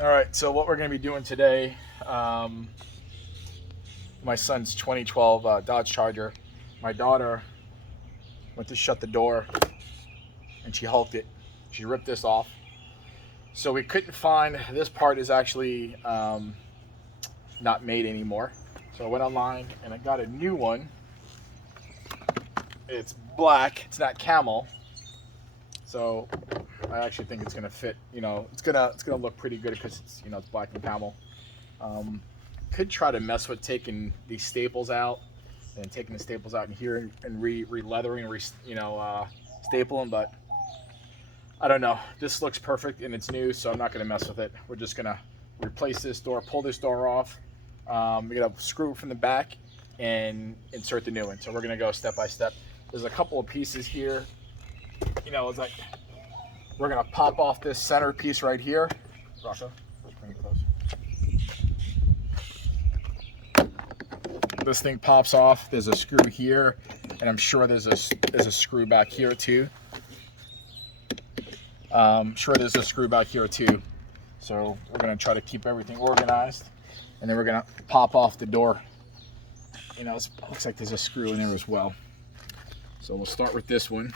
All right, so what we're going to be doing today, my son's 2012 Dodge Charger. My daughter went to shut the door and she hulked it. She ripped this off. So we couldn't find, this part is actually not made anymore. So I went online and I got a new one. It's black, it's not camel. So I actually think it's gonna fit. You know, it's gonna look pretty good because it's, you know, it's black and camel. Could try to mess with taking these staples out and taking the staples out in here and re-leathering, staple them, but I don't know. This looks perfect and it's new, so I'm not gonna mess with it. We're just gonna replace this door, pull this door off. We're gonna screw it from the back and insert the new one. So we're gonna go step by step. There's a couple of pieces here. You know, it's like we're gonna pop off this center piece right here. Rocco, bring it close. This thing pops off. There's a screw here, and I'm sure there's a screw back here too. Sure there's a screw back here too. So we're gonna try to keep everything organized, and then we're gonna pop off the door. You know, it looks like there's a screw in there as well. So we'll start with this one.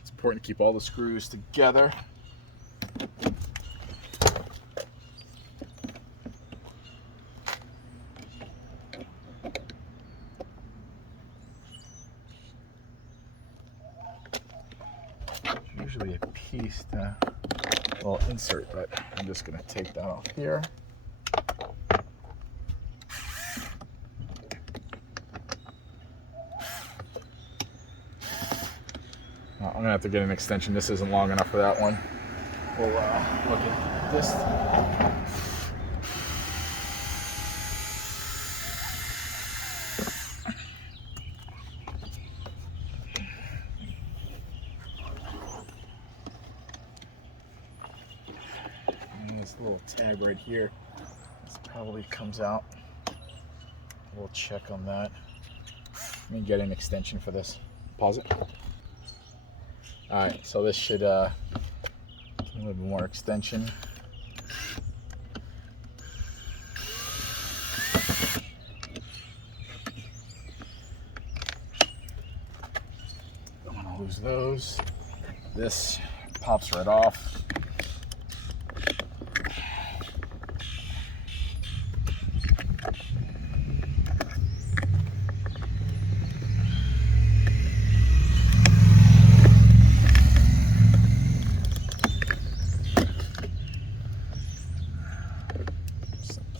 It's important to keep all the screws together. Usually a piece to, well, insert, but I'm just gonna take that off here. I'm gonna have to get an extension. This isn't long enough for that one. We'll look at this. And this little tab right here, this probably comes out. We'll check on that. Let me get an extension for this. Pause it. All right, so this should a little bit more extension. Don't want to lose those. This pops right off.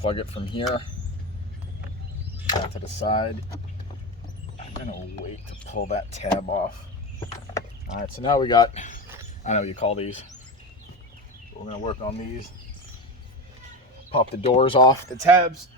Plug it from here out to the side. I'm gonna wait to pull that tab off. All right, so now we got, I know what you call these. We're gonna work on these. Pop the doors off the tabs.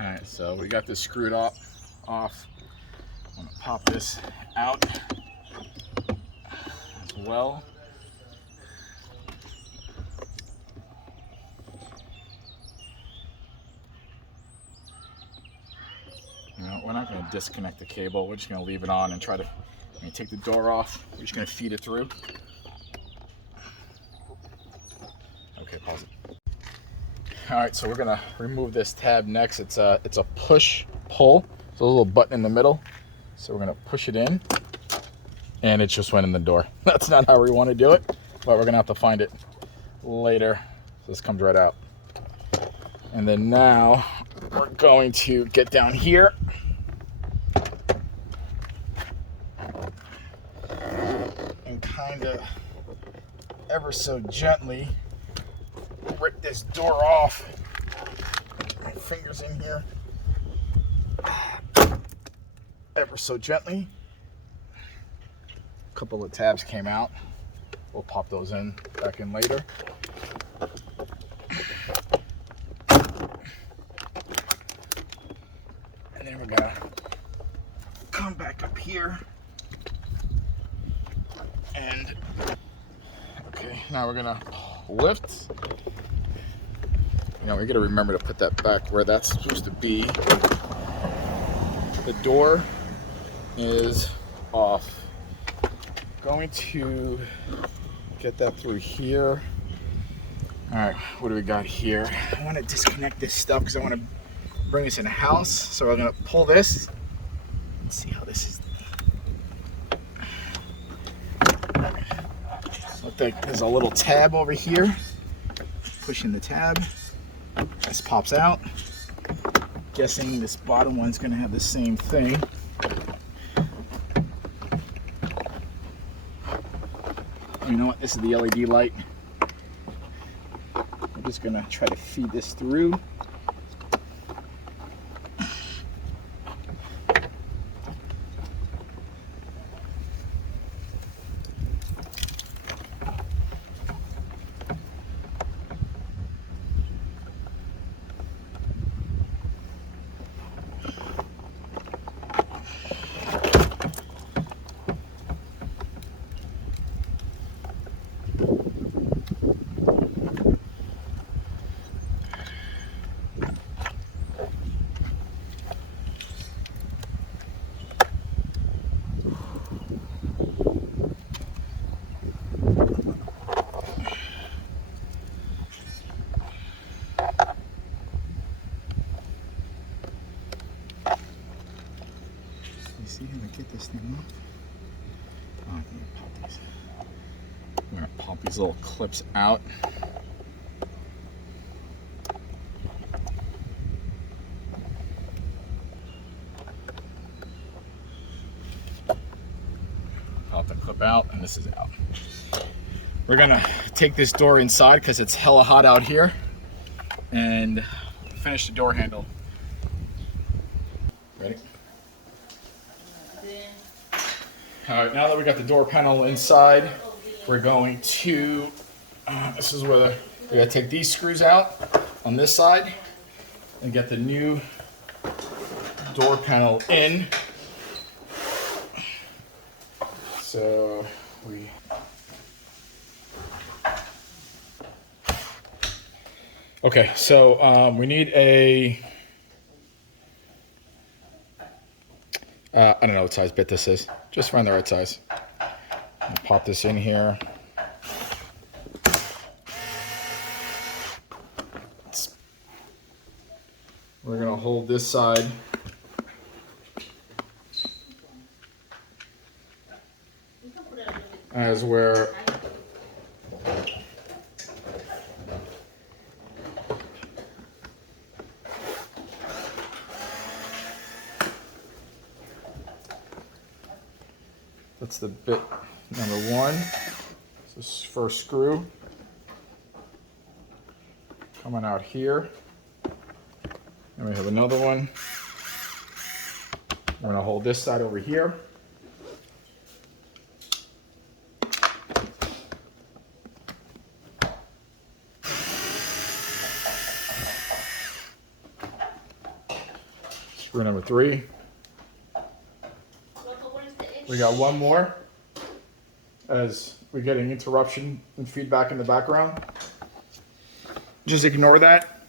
Alright, so we got this screwed off. I'm gonna pop this out as well. No, we're not gonna disconnect the cable. We're just gonna leave it on and try to take the door off. We're just gonna feed it through. Okay, pause it. All right, so we're gonna remove this tab next. It's a push pull. There's a little button in the middle. So we're gonna push it in, and it just went in the door. That's not how we want to do it, but we're gonna have to find it later. So this comes right out. And then now we're going to get down here. And kind of ever so gently rip this door off. Get my fingers in here. Ever so gently. A couple of tabs came out. We'll pop those back in later. here. And okay, now we're gonna lift. You know, we gotta remember to put that back where that's supposed to be. The door is off. Going to get that through here. All right, what do we got here? I want to disconnect this stuff because I want to bring this in the house. So we're gonna pull this. Let's see how this is. Look like there's a little tab over here. Pushing the tab. This pops out. Guessing this bottom one's gonna have the same thing. You know what? This is the LED light. I'm just gonna try to feed this through. See how to get this thing off? Oh, I'm gonna pop these. I'm gonna pop these little clips out. Pop the clip out, and this is out. We're gonna take this door inside because it's hella hot out here, and finish the door handle. Ready? All right, now that we got the door panel inside, we're going to, this is where we gotta take these screws out on this side and get the new door panel in. So okay, so we need a, I don't know what size bit this is. Just find the right size. Pop this in here. We're gonna hold this side. As where that's the bit number one. This first screw coming out here. And we have another one. We're gonna hold this side over here. Screw number three. We got one more as we get an interruption and feedback in the background. Just ignore that.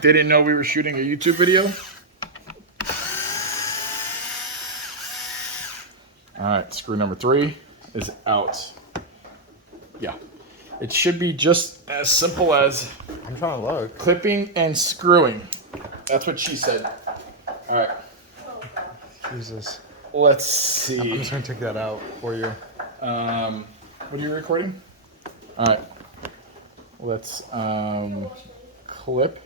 They didn't know we were shooting a YouTube video. All right, screw number three is out. Yeah, it should be just as simple as I'm trying to look. Clipping and screwing. That's what she said. All right. Jesus. Let's see. I'm just gonna take that out for you. What are you recording? All right. Let's clip.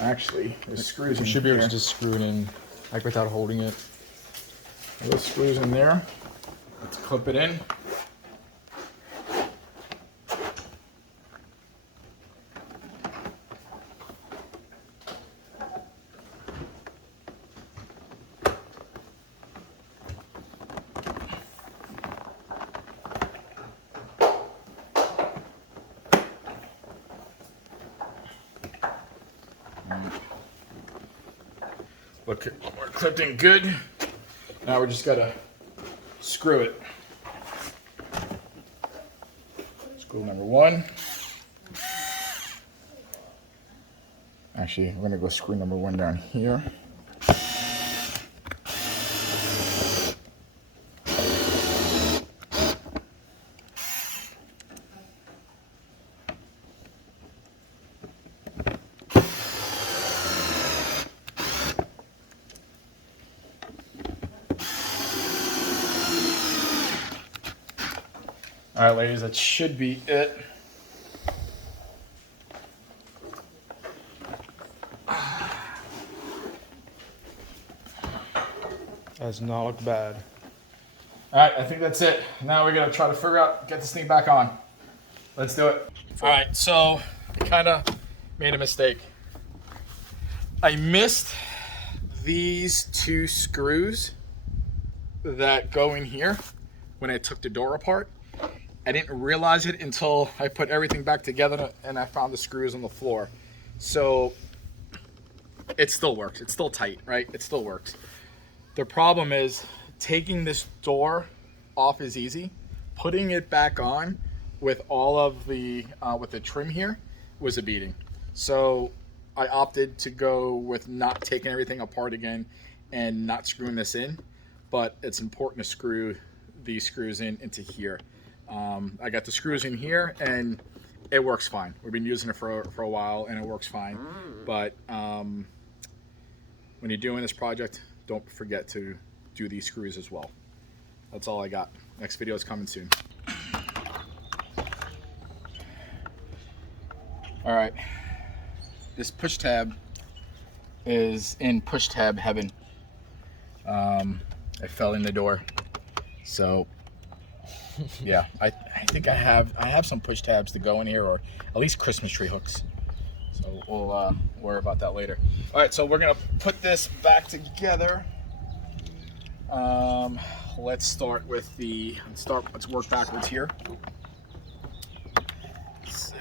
Actually, there's screws in You should be able here. to just screw it in, like without holding it. Those screws in there. Let's clip it in. Look, we're clipped in good. Now we're just gonna screw it. Screw number 1. Actually, we're gonna go screw number 1 down here. All right, ladies, that should be it. Does not look bad. All right, I think that's it. Now we're gonna try to figure out, get this thing back on. Let's do it. All right, so I kind of made a mistake. I missed these 2 screws that go in here when I took the door apart. I didn't realize it until I put everything back together and I found the screws on the floor. So it still works. It's still tight, right? It still works. The problem is taking this door off is easy. Putting it back on with all of the with the trim here was a beating. So I opted to go with not taking everything apart again and not screwing this in. But it's important to screw these screws into here. I got the screws in here and it works fine. We've been using it for a while and it works fine. But when you're doing this project, don't forget to do these screws as well. That's all I got. Next video is coming soon. All right, this push tab is in push tab heaven. I fell in the door, so yeah, I think I have some push tabs to go in here, or at least Christmas tree hooks. So we'll worry about that later. All right, so we're gonna put this back together. Let's start with let's work backwards here. So,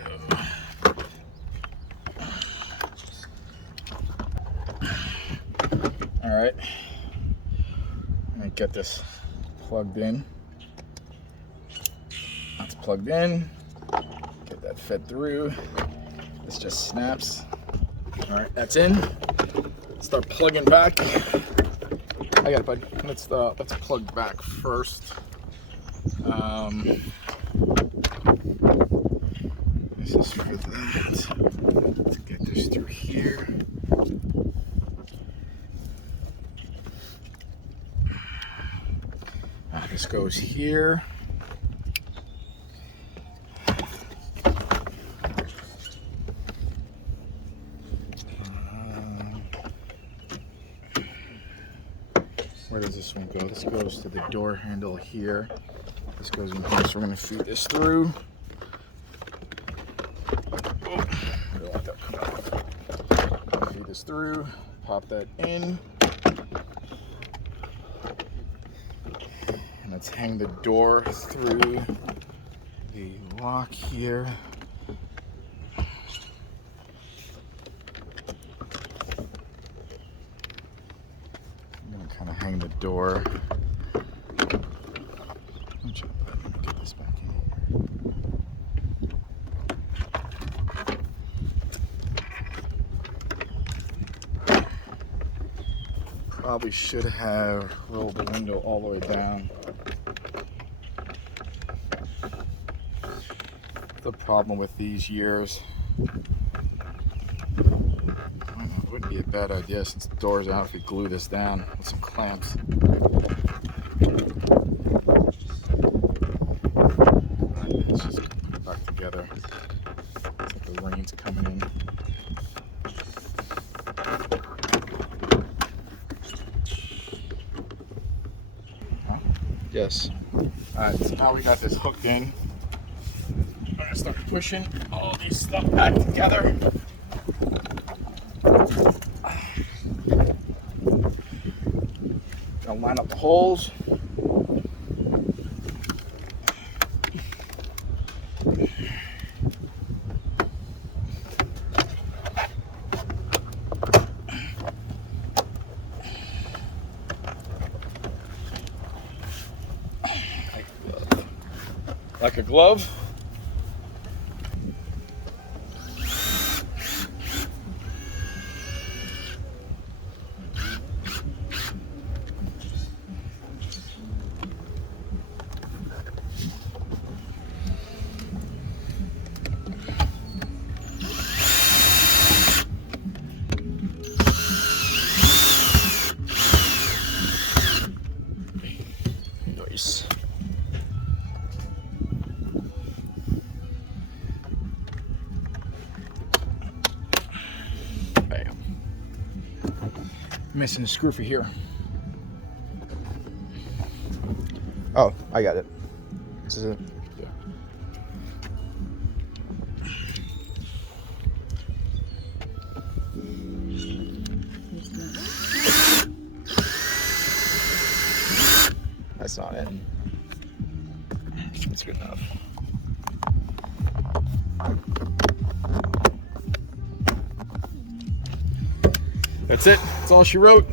all right, I'm gonna get this plugged in. It's plugged in. Get that fed through. This just snaps. All right, that's in. Start plugging back. I got it, bud. Let's plug back first. This is for that. Let's get this through here. This goes here. Where does this one go? This goes to the door handle here. This goes in here, so we're going to feed this through. Oh, don't let that come out. Feed this through, pop that in. And let's hang the door through the lock here. Kind of hang the door. Let me get this back in here. Probably should have rolled the window all the way down. The problem with these years, it wouldn't be a bad idea since the door's out if we glue this down with some clamps. Let's just put it back together. It's like the rain's coming in. Yes. Alright, so now we got this hooked in. I'm gonna start pushing all these stuff back together. Gonna line up the holes. like a glove. Nice. Bam. Missing a screw for here. Oh, I got it. This is it. Yeah. That's not it. That's good enough. That's it. That's all she wrote.